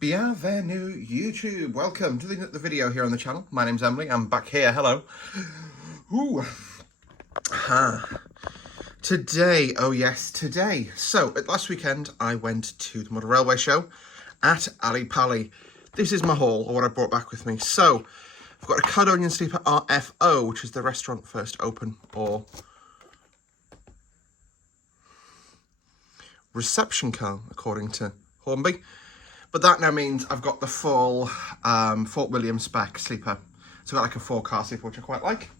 Bienvenue YouTube. Welcome to the video here on the channel. My name's Emily. I'm back here. Hello. Ooh. Today, oh yes, today. So, last weekend I went to the Model Railway Show at Ali Pali. This is my haul, or what I brought back with me. So, I've got a Caledonian Sleeper RFO, which is the restaurant first open or reception car, according to Hornby. But that now means I've got the full Fort William spec sleeper. So I've got like a 4-car sleeper, which I quite like.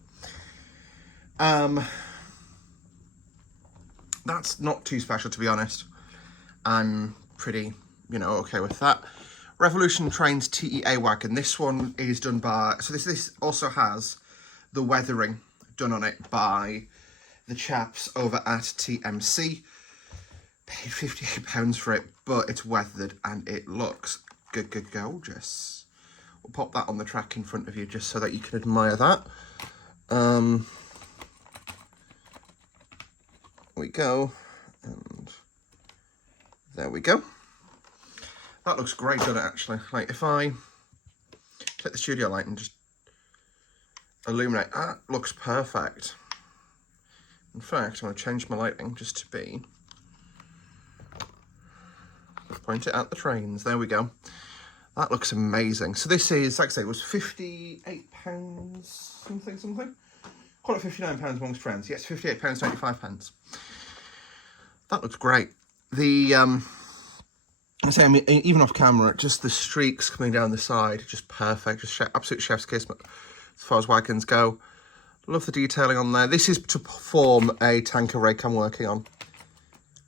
That's not too special, to be honest. I'm pretty, okay with that. Revolution Trains TEA wagon. This one is done by, so this also has the weathering done on it by the chaps over at TMC. Paid £58 for it, but it's weathered and it looks gorgeous. We'll pop that on the track in front of you just so that you can admire that. There we go, and there we go. That looks great, doesn't it, actually? Like, if I take the studio light and just illuminate, that looks perfect. In fact, I'm going to change my lighting just to be... point it at the trains. There we go. That looks amazing. So this is, like I say, it was £58 something. Call it £59 amongst friends. Yes, £58.95. That looks great. The I mean, even off camera, just the streaks coming down the side, just perfect. Just absolute chef's kiss as far as wagons go. Love the detailing on there. This is to form a tanker rake I'm working on.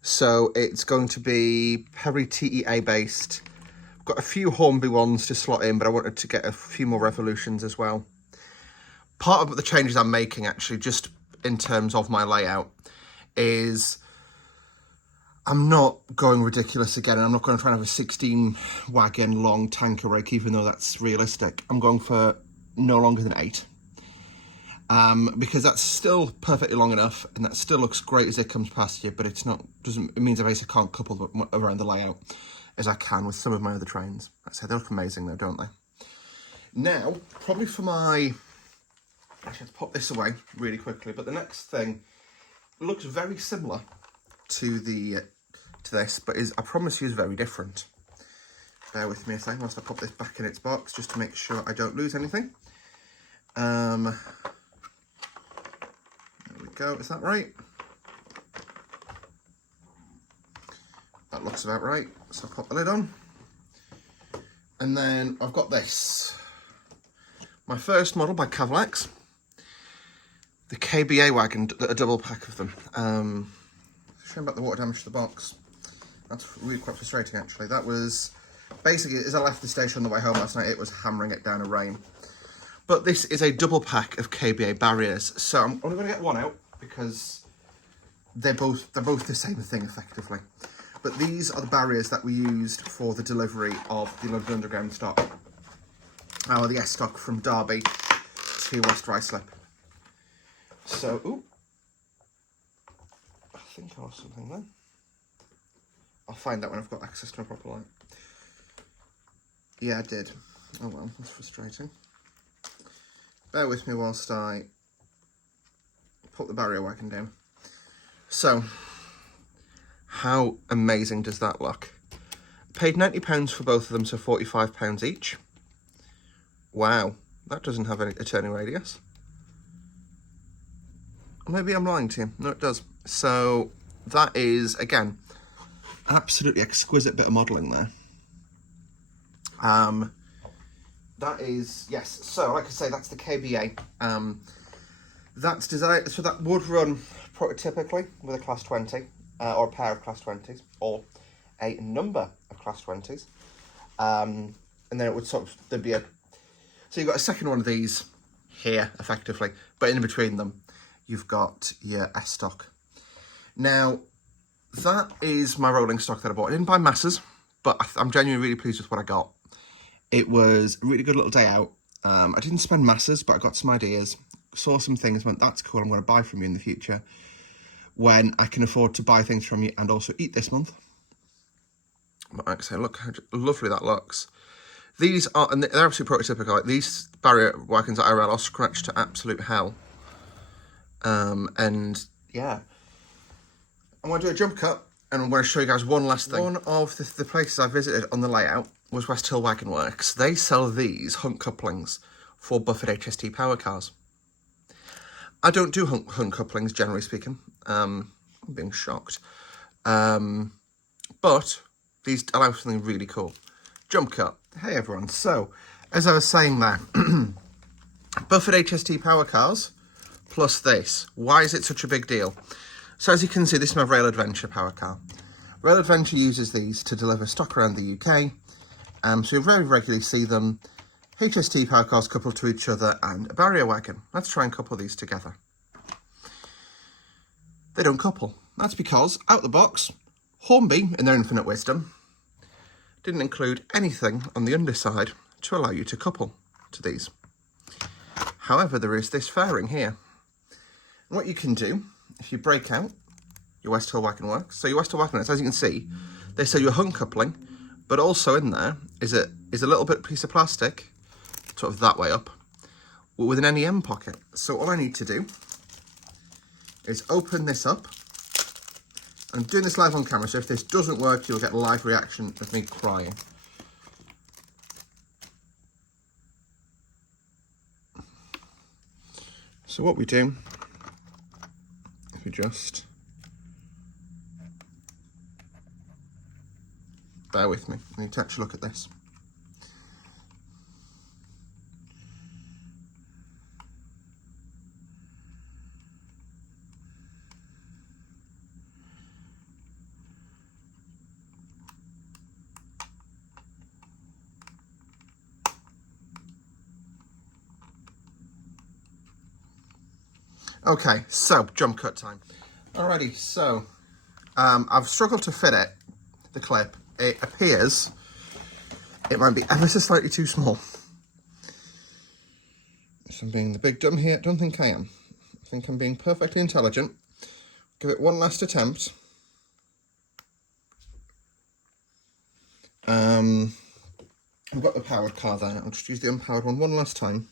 So it's going to be Perry TEA based. I've got a few Hornby ones to slot in, but I wanted to get a few more Revolutions as well. Part of the changes I'm making, actually, just in terms of my layout, is I'm not going ridiculous again. I'm not going to try and have a 16 wagon long tanker rake, even though that's realistic. I'm going for no longer than 8. Because that's still perfectly long enough, and that still looks great as it comes past you, but it means I basically can't couple them around the layout as I can with some of my other trains. Like I say, they look amazing though, don't they? Now, probably for my... I should pop this away really quickly, but the next thing looks very similar to this, but I promise you is very different. Bear with me a second whilst I pop this back in its box, just to make sure I don't lose anything. Go, is that right? That looks about right. So I'll pop the lid on. And then I've got this. My first model by Cavalex. The KBA wagon, a double pack of them. Shame about the water damage to the box. That's really quite frustrating, actually. That was, basically, as I left the station on the way home last night, it was hammering it down in rain. But this is a double pack of KBA barriers. So I'm only going to get one out, because they're both the same thing effectively. But these are the barriers that we used for the delivery of the London Underground stock, or the S stock from Derby to West Ruislip. So, ooh, I think I lost something then. I'll find that when I've got access to a proper light. Yeah, I did. Oh well, that's frustrating. Bear with me whilst I put the barrier wagon down. So, how amazing does that look? Paid £90 for both of them, so £45 each. Wow, that doesn't have a turning radius. Maybe I'm lying to you. No, it does. So, that is, again, absolutely exquisite bit of modelling there. That is, yes, so like I say, that's the KBA. That's designed, so that would run prototypically with a Class 20, or a pair of Class 20s, or a number of Class 20s. And then it would there'd be so you've got a second one of these here, effectively, but in between them, you've got your S stock. Now, that is my rolling stock that I bought. I didn't buy masses, but I'm genuinely really pleased with what I got. It was a really good little day out. I didn't spend masses, but I got some ideas. Saw some things, went, that's cool, I'm going to buy from you in the future when I can afford to buy things from you and also eat this month. But like I say, look how lovely that looks. These are, and they're absolutely prototypical. Like these barrier wagons at IRL are scratched to absolute hell. And yeah, I'm going to do a jump cut, and I'm going to show you guys one last thing. One of the places I visited on the layout was West Hill Wagon Works. They sell these hunt couplings for Buffett HST power cars. I don't do hunt couplings, generally speaking. I'm being shocked. But these allow something really cool. Jump cut. Hey everyone. So, as I was saying there, Buffett HST power cars plus this. Why is it such a big deal? So as you can see, this is my Rail Adventure power car. Rail Adventure uses these to deliver stock around the UK. So you'll very regularly see them. HST power cars coupled to each other and a barrier wagon. Let's try and couple these together. They don't couple. That's because, out the box, Hornby, in their infinite wisdom, didn't include anything on the underside to allow you to couple to these. However, there is this fairing here. And what you can do, if you break out your West Hill Wagon Works, so your West Hill Wagon Works, as you can see, they sell you a hunt coupling, but also in there is a little bit piece of plastic, sort of that way up, with an NEM pocket. So all I need to do is open this up. I'm doing this live on camera, so if this doesn't work, you'll get a live reaction of me crying. So what we do, if we just bear with me, I need to actually look at this. Okay, so jump cut time. Alrighty, so I've struggled to fit it, the clip. It appears it might be ever so slightly too small. So I'm being the big dumb here. Don't think I am. I think I'm being perfectly intelligent. Give it one last attempt. I've got the powered car there. I'll just use the unpowered one last time.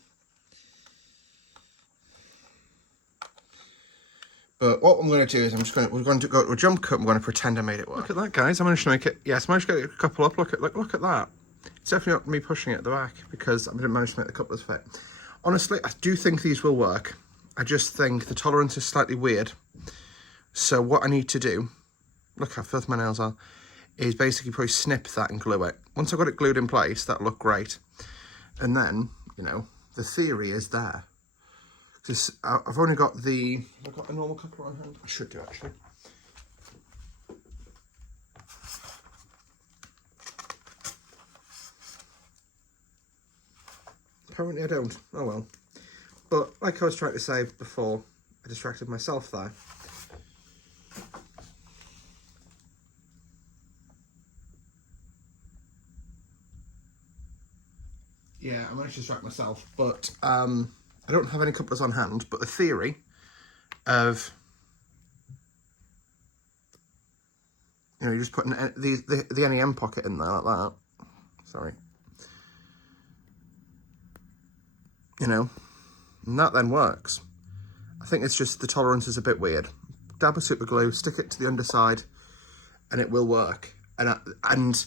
But what I'm going to do is we're going to go to a jump cut. I'm going to pretend I made it work. Look at that, guys. I managed to make it. Yes, I managed to get a couple up. Look at that. It's definitely not me pushing it at the back because I didn't manage to make the couplers fit. Honestly, I do think these will work. I just think the tolerance is slightly weird. So what I need to do, look how filthy my nails are, is basically probably snip that and glue it. Once I've got it glued in place, that'll look great. And then, you know, the theory is there. Because I've only got have I got a normal coupler on hand? I should do, actually. Apparently I don't. Oh well. But like I was trying to say before, I distracted myself there. Yeah, I managed to distract myself, but I don't have any couplers on hand, but the theory of, you know, you just put the NEM pocket in there like that. Sorry. You know, and that then works. I think it's just the tolerance is a bit weird. Dab a super glue, stick it to the underside, and it will work. And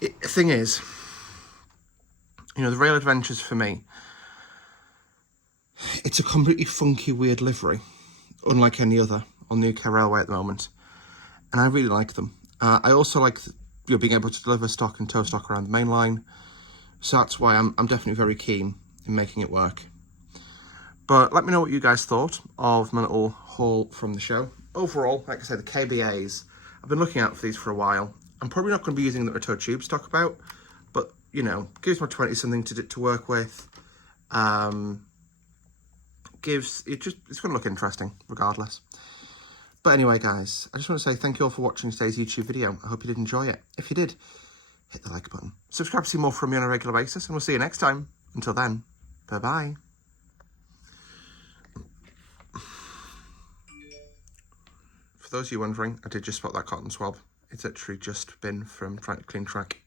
the thing is, you know, the Rail Adventures for me, it's a completely funky, weird livery, unlike any other on the UK Railway at the moment. And I really like them. I also like being able to deliver stock and tow stock around the main line. So that's why I'm definitely very keen in making it work. But let me know what you guys thought of my little haul from the show. Overall, like I said, the KBAs, I've been looking out for these for a while. I'm probably not going to be using the tow tubes to talk about, but, you know, gives my 20 something to work with. It's going to look interesting regardless. But anyway, guys, I just want to say thank you all for watching today's YouTube video. I hope you did enjoy it. If you did, hit the like button. Subscribe to see more from me on a regular basis, and we'll see you next time. Until then, bye-bye. For those of you wondering, I did just spot that cotton swab. It's actually just been from Trying to Clean Track.